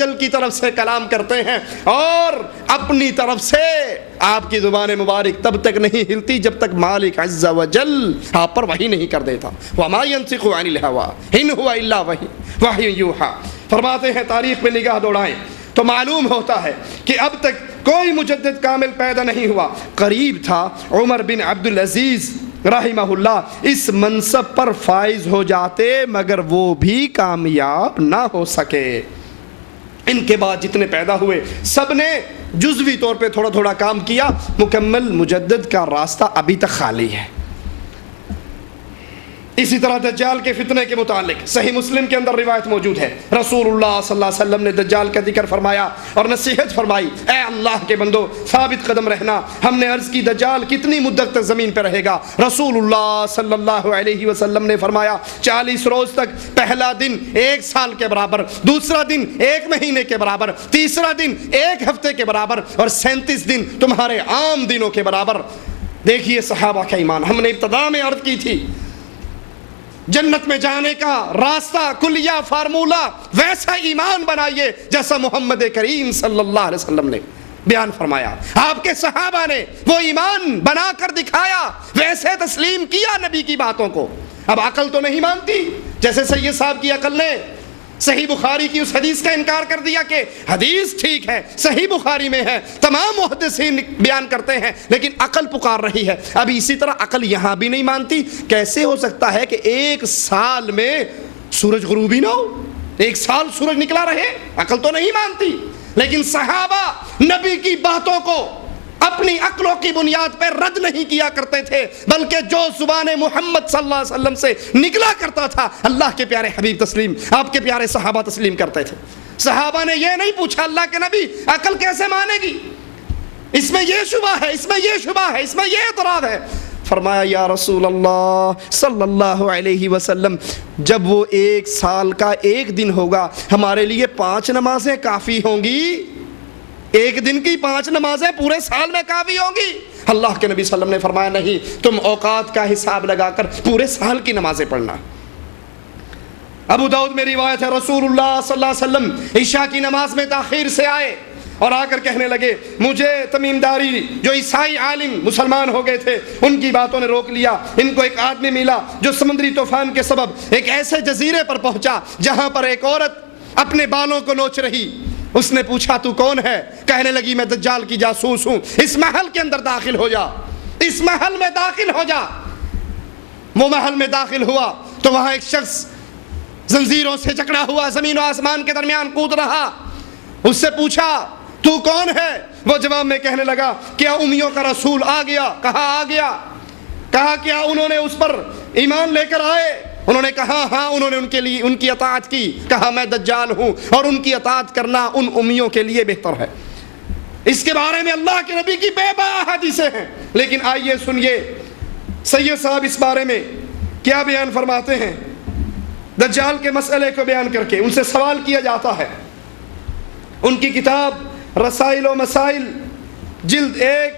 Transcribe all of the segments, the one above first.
جل کی طرف سے کلام کرتے ہیں اور اپنی طرف سے آپ کی زبان مبارک تب تک نہیں ہلتی جب تک مالک عز و جل آپ پر وحی نہیں کر دیتا. وَمَا يَنطِقُ عَنِ الْهَوَىٰ إِنْ هُوَ إِلَّا وَحْيٌ يُوحَىٰ. فرماتے ہیں تاریخ میں نگاہ دوڑائیں تو معلوم ہوتا ہے کہ اب تک کوئی مجدد کامل پیدا نہیں ہوا. قریب تھا عمر بن عبدالعزیز رحمہ اللہ اس منصب پر فائز ہو جاتے مگر وہ بھی کامیاب نہ ہو سکے. ان کے بعد جتنے پیدا ہوئے سب نے جزوی طور پہ تھوڑا تھوڑا کام کیا. مکمل مجدد کا راستہ ابھی تک خالی ہے. اسی طرح دجال کے فتنے کے متعلق صحیح مسلم کے اندر روایت موجود ہے. رسول اللہ صلی اللہ علیہ وسلم نے دجال کا ذکر فرمایا اور نصیحت فرمائی. اے اللہ کے بندو ثابت قدم رہنا. ہم نے عرض کی دجال کتنی مدت تک زمین پہ رہے گا؟ رسول اللہ صلی اللہ علیہ وسلم نے فرمایا 40 روز تک. پہلا دن 1 سال کے برابر، دوسرا دن 1 مہینے کے برابر، تیسرا دن 1 ہفتے کے برابر اور 37 دن تمہارے عام دنوں کے برابر. دیکھیے صحابہ کا ایمان. ہم نے ابتدا میں عرض کی تھی جنت میں جانے کا راستہ کلیہ فارمولہ ویسا ایمان بنائیے جیسا محمد کریم صلی اللہ علیہ وسلم نے بیان فرمایا. آپ کے صحابہ نے وہ ایمان بنا کر دکھایا، ویسے تسلیم کیا نبی کی باتوں کو. اب عقل تو نہیں مانتی. جیسے سید صاحب کی عقل نے صحیح بخاری کی اس حدیث کا انکار کر دیا کہ حدیث ٹھیک ہے، صحیح بخاری میں ہے، تمام محدثین بیان کرتے ہیں، لیکن عقل پکار رہی ہے. اب اسی طرح عقل یہاں بھی نہیں مانتی. کیسے ہو سکتا ہے کہ 1 سال میں سورج غروب ہی نہ ہو؟ 1 سال سورج نکلا رہے؟ عقل تو نہیں مانتی. لیکن صحابہ نبی کی باتوں کو اپنی عقلوں کی بنیاد پر رد نہیں کیا کرتے تھے، بلکہ جو زبان محمد صلی اللہ علیہ وسلم سے نکلا کرتا تھا اللہ کے پیارے حبیب تسلیم، آپ کے پیارے صحابہ تسلیم کرتے تھے. صحابہ نے یہ نہیں پوچھا اللہ کے نبی عقل کیسے مانے گی، اس میں یہ شبہ ہے، اس میں یہ شبہ ہے، اس میں یہ اعتراض ہے. فرمایا یا رسول اللہ صلی اللہ علیہ وسلم جب وہ 1 سال کا 1 دن ہوگا ہمارے لیے 5 نمازیں کافی ہوں گی. 1 دن کی 5 نمازیں پورے سال میں کافی ہوں گی. اللہ کے نبی صلی اللہ علیہ وسلم نے فرمایا نہیں، تم اوقات کا حساب لگا کر پورے سال کی نمازیں پڑھنا. ابو داؤد میں روایت ہے رسول اللہ صلی اللہ علیہ وسلم عشاء کی نماز میں تاخیر سے آئے اور آ کر کہنے لگے مجھے تمیم داری جو عیسائی عالم مسلمان ہو گئے تھے ان کی باتوں نے روک لیا. ان کو ایک آدمی ملا جو سمندری طوفان کے سبب ایک ایسے جزیرے پر پہنچا جہاں پر ایک عورت اپنے بالوں کو نوچ رہی. اس نے پوچھا تو کون ہے؟ کہنے لگی میں دجال کی جاسوس ہوں. اس محل کے اندر داخل ہو جا، اس محل میں داخل ہو جا. وہ محل میں داخل ہوا تو وہاں ایک شخص زنجیروں سے جکڑا ہوا زمین و آسمان کے درمیان کود رہا. اس سے پوچھا تو کون ہے؟ وہ جواب میں کہنے لگا کیا امیوں کا رسول آ گیا؟ کہا آ گیا. کہا کیا انہوں نے اس پر ایمان لے کر آئے؟ انہوں نے کہا ہاں انہوں نے ان کے لیے ان کی اطاعت کی. کہا میں دجال ہوں اور ان کی اطاعت کرنا ان امیوں کے لیے بہتر ہے. اس کے بارے میں اللہ کے نبی کی بے بہا حدیثیں ہیں. لیکن آئیے سنیے سید صاحب اس بارے میں کیا بیان فرماتے ہیں. دجال کے مسئلے کو بیان کر کے ان سے سوال کیا جاتا ہے. ان کی کتاب رسائل و مسائل جلد 1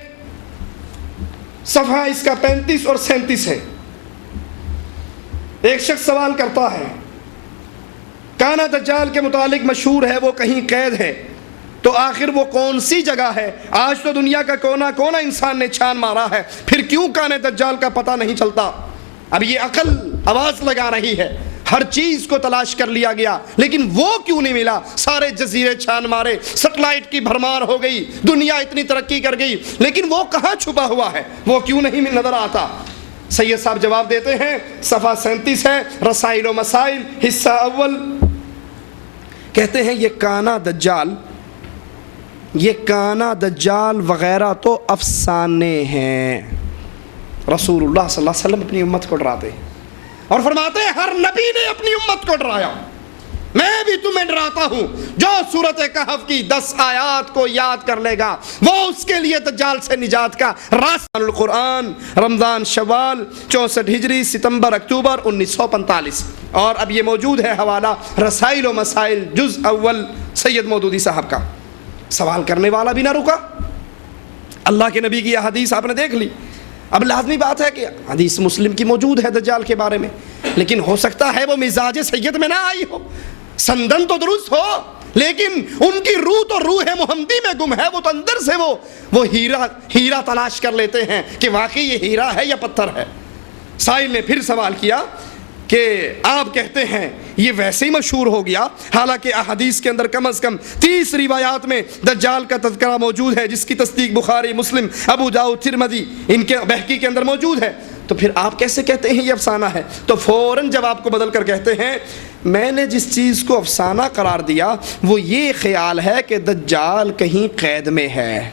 صفحہ اس کا 35 اور 37 ہے. ایک شخص سوال کرتا ہے کانا دجال کے متعلق مشہور ہے وہ کہیں قید ہے تو آخر وہ کون سی جگہ ہے؟ آج تو دنیا کا کونا کونا انسان نے چھان مارا ہے، پھر کیوں کانے دجال کا پتہ نہیں چلتا؟ اب یہ عقل آواز لگا رہی ہے. ہر چیز کو تلاش کر لیا گیا لیکن وہ کیوں نہیں ملا؟ سارے جزیرے چھان مارے، سیٹلائٹ کی بھرمار ہو گئی، دنیا اتنی ترقی کر گئی، لیکن وہ کہاں چھپا ہوا ہے؟ وہ کیوں نہیں نظر آتا؟ سید صاحب جواب دیتے ہیں صفحہ 37 ہے رسائل و مسائل حصہ اول. کہتے ہیں یہ کانا دجال وغیرہ تو افسانے ہیں. رسول اللہ صلی اللہ علیہ وسلم اپنی امت کو ڈراتے ہیں اور فرماتے ہیں ہر نبی نے اپنی امت کو ڈرایا، میں بھی تمہیں ڈراتا ہوں. جو سورۃ کہف کی 10 آیات کو یاد کر لے گا وہ اس کے لیے دجال سے نجات کا راستہ. القرآن رمضان شوال 64 ہجری ستمبر اکتوبر 1945. اور اب یہ موجود ہے حوالہ رسائل و مسائل جز اول سید مودودی صاحب کا. سوال کرنے والا بھی نہ رکا. اللہ کے نبی کی حدیث آپ نے دیکھ لی. اب لازمی بات ہے کہ حدیث مسلم کی موجود ہے دجال کے بارے میں، لیکن ہو سکتا ہے وہ مزاج سید میں نہ آئی ہو. سندن تو درست ہو لیکن ان کی روح تو روح محمدی میں گم ہے، وہ تو اندر سے وہ ہیرا تلاش کر لیتے ہیں کہ واقعی یہ ہیرا ہے یا پتھر ہے۔ سائل نے پھر سوال کیا کہ آپ کہتے ہیں یہ ویسے ہی مشہور ہو گیا، حالانکہ احادیث کے اندر کم از کم 30 روایات میں دجال کا تذکرہ موجود ہے، جس کی تصدیق بخاری، مسلم، ابو داؤد، ترمذی، ان کے بہقی کے اندر موجود ہے، تو پھر آپ کیسے کہتے ہیں یہ افسانہ ہے؟ تو فوراً جواب کو بدل کر کہتے ہیں میں نے جس چیز کو افسانہ قرار دیا وہ یہ خیال ہے کہ دجال کہیں قید میں ہے۔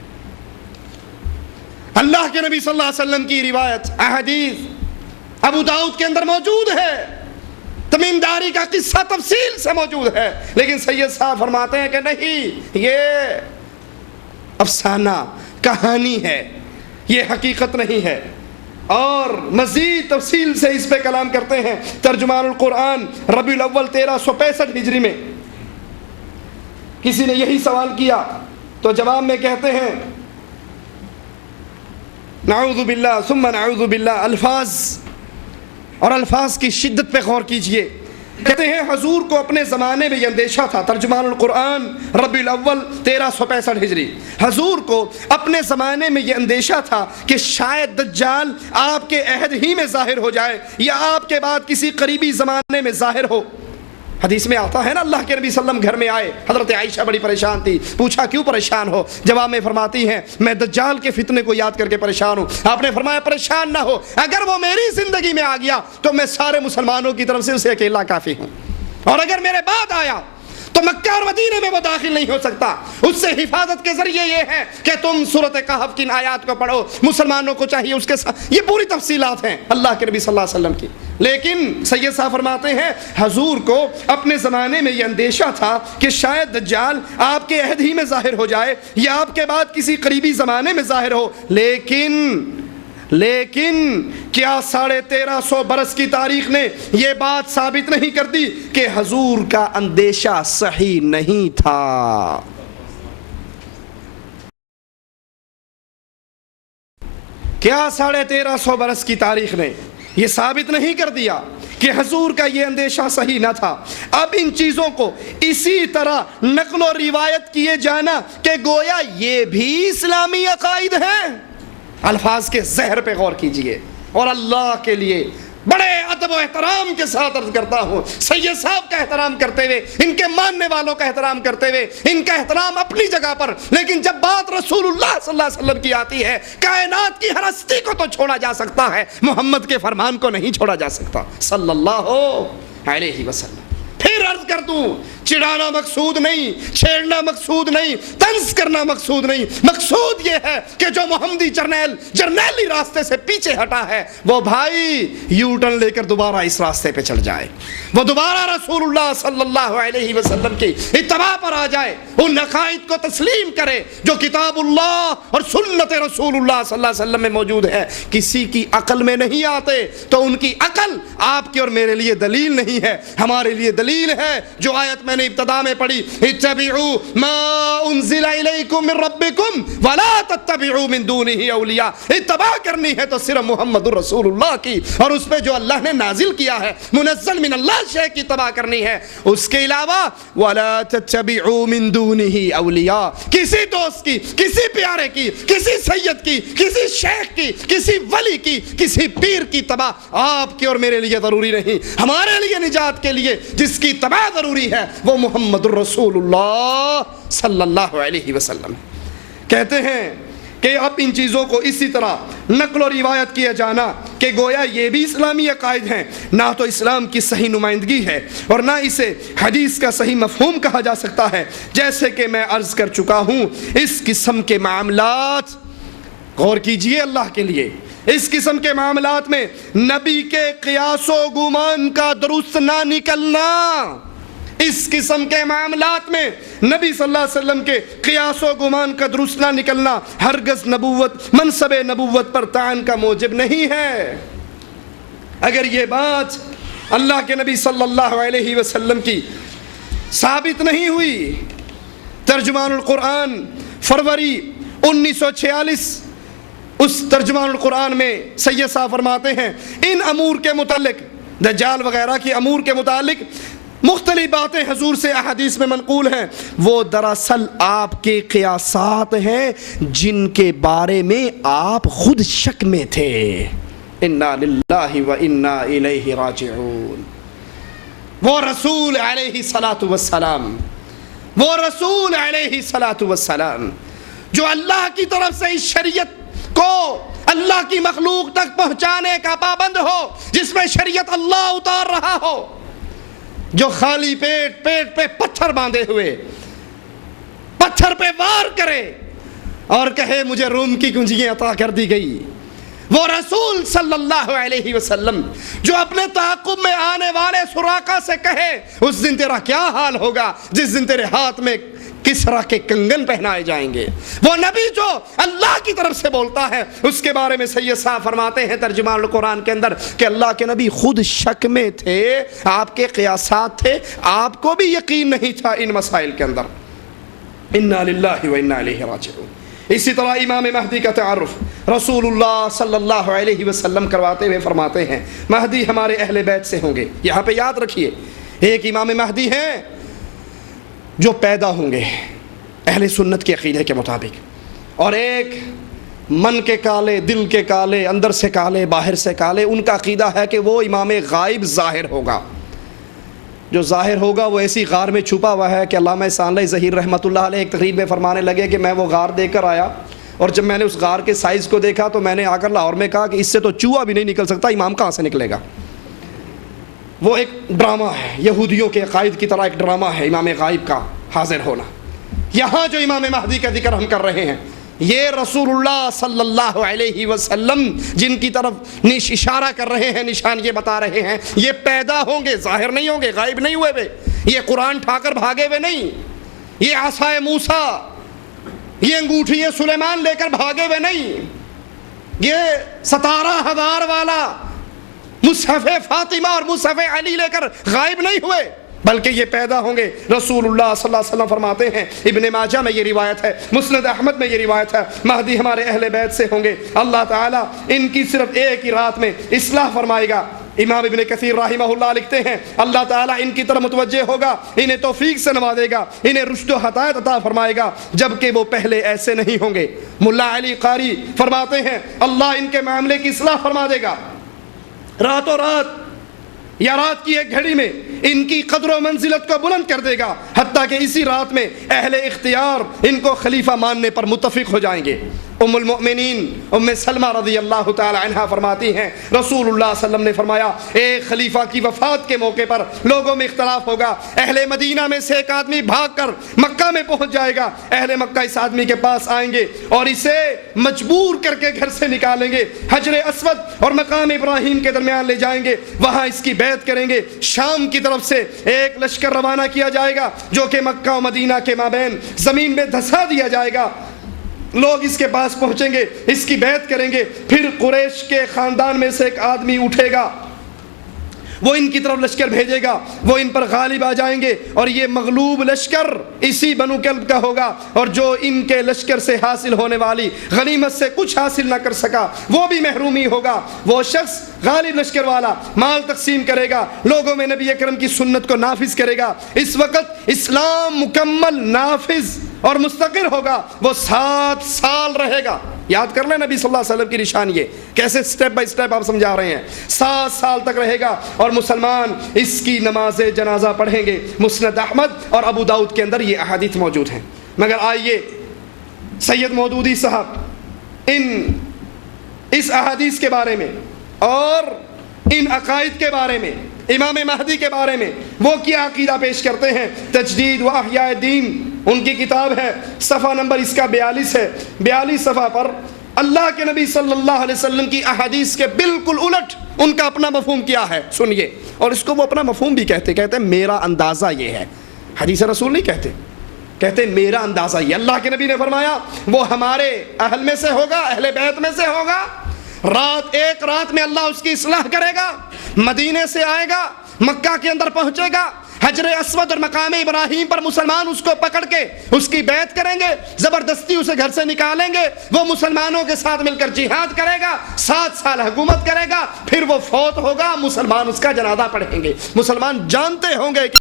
اللہ کے نبی صلی اللہ علیہ وسلم کی روایت، احادیث ابو داؤد کے اندر موجود ہے، تمیم داری کا قصہ تفصیل سے موجود ہے، لیکن سید صاحب فرماتے ہیں کہ نہیں، یہ افسانہ، کہانی ہے، یہ حقیقت نہیں ہے۔ اور مزید تفصیل سے اس پہ کلام کرتے ہیں ترجمان القرآن ربیع الاول 1365 ہجری میں۔ کسی نے یہی سوال کیا تو جواب میں کہتے ہیں نعوذ باللہ ثم نعوذ باللہ، الفاظ کی شدت پہ غور کیجئے۔ کہتے ہیں حضور کو اپنے زمانے میں یہ اندیشہ تھا، ترجمان القرآن ربیع الاول 1365 ہجری، حضور کو اپنے زمانے میں یہ اندیشہ تھا کہ شاید دجال آپ کے عہد ہی میں ظاہر ہو جائے یا آپ کے بعد کسی قریبی زمانے میں ظاہر ہو۔ حدیث میں آتا ہے نا، اللہ کے نبی صلی اللہ علیہ وسلم گھر میں آئے، حضرت عائشہ بڑی پریشان تھی، پوچھا کیوں پریشان ہو؟ جواب میں فرماتی ہیں میں دجال کے فتنے کو یاد کر کے پریشان ہوں۔ آپ نے فرمایا پریشان نہ ہو، اگر وہ میری زندگی میں آ گیا تو میں سارے مسلمانوں کی طرف سے اسے اکیلا کافی ہوں، اور اگر میرے بعد آیا تو مکہ اور مدینے میں وہ داخل نہیں ہو سکتا۔ اس سے حفاظت کے ذریعے یہ ہے کہ تم سورۃ کہف کی آیات کو پڑھو، مسلمانوں کو چاہیے اس کے ساتھ، یہ پوری تفصیلات ہیں اللہ کے نبی صلی اللہ علیہ وسلم کی۔ لیکن سید صاحب فرماتے ہیں حضور کو اپنے زمانے میں یہ اندیشہ تھا کہ شاید دجال آپ کے عہد ہی میں ظاہر ہو جائے یا آپ کے بعد کسی قریبی زمانے میں ظاہر ہو، لیکن کیا 1350 برس کی تاریخ نے یہ بات ثابت نہیں کر دی کہ حضور کا اندیشہ صحیح نہیں تھا؟ کیا 1350 برس کی تاریخ نے یہ ثابت نہیں کر دیا کہ حضور کا یہ اندیشہ صحیح نہ تھا؟ اب ان چیزوں کو اسی طرح نقل و روایت کیے جانا کہ گویا یہ بھی اسلامی عقائد ہیں۔ الفاظ کے زہر پہ غور کیجئے، اور اللہ کے لیے بڑے ادب و احترام کے ساتھ عرض کرتا ہوں، سید صاحب کا احترام کرتے ہوئے، ان کے ماننے والوں کا احترام کرتے ہوئے، ان کا احترام اپنی جگہ پر، لیکن جب بات رسول اللہ صلی اللہ علیہ وسلم کی آتی ہے، کائنات کی ہر ہستی کو تو چھوڑا جا سکتا ہے، محمد کے فرمان کو نہیں چھوڑا جا سکتا صلی اللہ علیہ وسلم۔ پھر عرض کر دوں، چڑھانا مقصود نہیں، چھیڑنا مقصود نہیں، طنز کرنا مقصود نہیں، مقصود یہ ہے کہ جو محمدی جرنیلی راستے سے پیچھے ہٹا ہے وہ بھائی یو ٹرن لے کر دوبارہ اس راستے پہ چل جائے، وہ دوبارہ رسول اللہ صلی اللہ علیہ وسلم کی اتباع پر آ جائے، ان عقائد کو تسلیم کرے جو کتاب اللہ اور سنت رسول اللہ صلی اللہ علیہ وسلم میں موجود ہے۔ کسی کی عقل میں نہیں آتے تو ان کی عقل آپ کی اور میرے لیے دلیل نہیں ہے، ہمارے لیے دلیل ہے جو آیت میں نے ابتدا میں پڑھی، اتبعوا ما انزل الیکم من ربکم ولا تتبعوا من دونہ اولیاء۔ اتباع کرنی ہے تو صرف محمد رسول اللہ کی، اور اس پہ جو اللہ نے نازل کیا ہے منزل من اللہ شے کی اتباع کرنی ہے، اس کے علاوہ ولا تتبعوا من دونہ اولیاء، کسی دوست کی، کسی پیارے کی، کسی سید کی، کسی شیخ کی، کسی ولی کی، کسی پیر کی اتباع آپ کی اور میرے لیے ضروری نہیں۔ ہمارے لیے نجات کے لیے جس کی اتباع ضروری ہے وہ محمد رسول اللہ صلی اللہ علیہ وسلم۔ کہتے ہیں کہ اب ان چیزوں کو اسی طرح نقل و روایت کیا جانا کہ گویا یہ بھی اسلامی عقائد ہیں، نہ تو اسلام کی صحیح نمائندگی ہے اور نہ اسے حدیث کا صحیح مفہوم کہا جا سکتا ہے۔ جیسے کہ میں عرض کر چکا ہوں، اس قسم کے معاملات، غور کیجئے اللہ کے لیے، اس قسم کے معاملات میں نبی کے قیاس و گمان کا درست نہ نکلنا، اس قسم کے معاملات میں نبی صلی اللہ علیہ وسلم کے قیاس و گمان کا درست نہ نکلنا ہرگز نبوت، منصب نبوت پر طعن کا موجب نہیں ہے۔ اگر یہ بات اللہ کے نبی صلی اللہ علیہ وسلم کی ثابت نہیں ہوئی، ترجمان القرآن فروری 1946 اس ترجمان القرآن میں سید صاحب فرماتے ہیں ان امور کے متعلق، دجال وغیرہ کی امور کے متعلق مختلف باتیں حضور سے احادیث میں منقول ہیں، وہ دراصل آپ کے قیاسات ہیں جن کے بارے میں آپ خود شک میں تھے۔ انا للہ و انا الیہ راجعون۔ وہ رسول علیہ الصلاۃ والسلام، وہ رسول علیہ الصلاۃ والسلام جو اللہ کی طرف سے اس شریعت کو اللہ کی مخلوق تک پہنچانے کا پابند ہو، جس میں شریعت اللہ اتار رہا ہو، جو خالی پیٹ پہ پتھر باندھے ہوئے پتھر پہ وار کرے اور کہے مجھے روم کی کنجیاں عطا کر دی گئی، وہ رسول صلی اللہ علیہ وسلم جو اپنے تعاقب میں آنے والے سراقہ سے کہے اس دن تیرا کیا حال ہوگا جس دن تیرے ہاتھ میں کسرا کے کنگن پہنائے جائیں گے، وہ نبی جو اللہ کی طرف سے بولتا ہے، اس کے بارے میں سید صاحب فرماتے ہیں ترجمان القرآن کے اندر کہ اللہ کے نبی خود شک میں تھے، آپ کے قیاسات تھے، آپ کو بھی یقین نہیں تھا ان مسائل کے اندر۔ انا للہ و انا الیہ راجعون۔ اسی طرح امام مہدی کا تعارف رسول اللہ صلی اللہ علیہ وسلم کرواتے ہوئے فرماتے ہیں مہدی ہمارے اہل بیت سے ہوں گے۔ یہاں پہ یاد رکھیے، ایک امام مہدی ہیں جو پیدا ہوں گے اہل سنت کے عقیدے کے مطابق، اور ایک من کے کالے، دل کے کالے، اندر سے کالے، باہر سے کالے، ان کا عقیدہ ہے کہ وہ امام غائب ظاہر ہوگا۔ جو ظاہر ہوگا وہ ایسی غار میں چھپا ہوا ہے کہ علامہ ثانوی ظہیر رحمۃ اللہ علیہ ایک تقریر میں فرمانے لگے کہ میں وہ غار دیکھ کر آیا، اور جب میں نے اس غار کے سائز کو دیکھا تو میں نے آ کر لاہور میں کہا کہ اس سے تو چوہا بھی نہیں نکل سکتا، امام کہاں سے نکلے گا۔ وہ ایک ڈرامہ ہے، یہودیوں کے عقائد کی طرح ایک ڈرامہ ہے امام غائب کا حاضر ہونا۔ یہاں جو امام مہدی کا ذکر ہم کر رہے ہیں، یہ رسول اللہ صلی اللہ علیہ وسلم جن کی طرف اشارہ کر رہے ہیں، نشان یہ بتا رہے ہیں، یہ پیدا ہوں گے، ظاہر نہیں ہوں گے، غائب نہیں ہوئے ہوئے، یہ قرآن ٹھا کر بھاگے ہوئے نہیں، یہ عصائے موسیٰ، یہ انگوٹھی سلیمان لے کر بھاگے ہوئے نہیں، یہ 17,000 والا مصحف فاطمہ اور مصحف علی لے کر غائب نہیں ہوئے، بلکہ یہ پیدا ہوں گے۔ رسول اللہ صلی اللہ علیہ وسلم فرماتے ہیں، ابن ماجہ میں یہ روایت ہے، مسند احمد میں یہ روایت ہے، مہدی ہمارے اہل بیت سے ہوں گے، اللہ تعالیٰ ان کی صرف ایک ہی رات میں اصلاح فرمائے گا۔ امام ابن کثیر رحمہ اللہ لکھتے ہیں اللہ تعالیٰ ان کی طرف متوجہ ہوگا، انہیں توفیق سے نوازے گا، انہیں رشد و ہدایت عطا فرمائے گا، جبکہ وہ پہلے ایسے نہیں ہوں گے۔ ملا علی قاری فرماتے ہیں اللہ ان کے معاملے کی اصلاح فرما دے گا، راتوں رات یا رات کی ایک گھڑی میں ان کی قدر و منزلت کو بلند کر دے گا، حتیٰ کہ اسی رات میں اہل اختیار ان کو خلیفہ ماننے پر متفق ہو جائیں گے۔ ام المؤمنین ام سلمہ رضی اللہ تعالی عنہا فرماتی ہیں رسول اللہ صلی اللہ علیہ وسلم نے فرمایا ایک خلیفہ کی وفات کے موقع پر لوگوں میں اختلاف ہوگا، اہل مدینہ میں سے ایک آدمی بھاگ کر مکہ میں پہنچ جائے گا، اہل مکہ اس آدمی کے پاس آئیں گے اور اسے مجبور کر کے گھر سے نکالیں گے، حجر اسود اور مقام ابراہیم کے درمیان لے جائیں گے، وہاں اس کی بیعت کریں گے، شام کی طرف سے ایک لشکر روانہ کیا جائے گا جو کہ مکہ و مدینہ کے مابین زمین میں دھسا دیا جائے گا، لوگ اس کے پاس پہنچیں گے، اس کی بیعت کریں گے، پھر قریش کے خاندان میں سے ایک آدمی اٹھے گا، وہ ان کی طرف لشکر بھیجے گا، وہ ان پر غالب آ جائیں گے اور یہ مغلوب لشکر اسی بنو کلب کا ہوگا، اور جو ان کے لشکر سے حاصل ہونے والی غنیمت سے کچھ حاصل نہ کر سکا وہ بھی محرومی ہوگا، وہ شخص غالب لشکر والا مال تقسیم کرے گا، لوگوں میں نبی اکرم کی سنت کو نافذ کرے گا، اس وقت اسلام مکمل نافذ اور مستقر ہوگا، وہ 7 سال رہے گا۔ یاد کر لیں نبی صلی اللہ علیہ وسلم کی نشان یہ کیسے سٹیپ بائی سٹیپ آپ سمجھا رہے ہیں، 7 سال تک رہے گا اور مسلمان اس کی نماز جنازہ پڑھیں گے۔ مسند احمد اور ابو داؤد کے اندر یہ احادیث موجود ہیں۔ مگر آئیے سید مودودی صاحب اس احادیث کے بارے میں اور ان عقائد کے بارے میں، امام مہدی کے بارے میں وہ کیا عقیدہ پیش کرتے ہیں۔ تجدید و احیاء الدین ان کی کتاب ہے، صفحہ نمبر اس کا 42 ہے، 42 صفحہ پر اللہ کے نبی صلی اللہ علیہ وسلم کی احادیث کے بالکل الٹ ان کا اپنا مفہوم کیا ہے، سنیے، اور اس کو وہ اپنا مفہوم بھی کہتے ہیں میرا اندازہ یہ ہے، حدیث رسول نہیں کہتے میرا اندازہ یہ، اللہ کے نبی نے فرمایا وہ ہمارے اہل میں سے ہوگا، اہل بیت میں سے ہوگا، ایک رات میں اللہ اس کی اصلاح کرے گا، مدینے سے آئے گا، مکہ کے اندر پہنچے گا، حجر اسود اور مقام ابراہیم پر مسلمان اس کو پکڑ کے اس کی بیعت کریں گے، زبردستی اسے گھر سے نکالیں گے، وہ مسلمانوں کے ساتھ مل کر جہاد کرے گا، 7 سال حکومت کرے گا، پھر وہ فوت ہوگا، مسلمان اس کا جنازہ پڑھیں گے۔ مسلمان جانتے ہوں گے کہ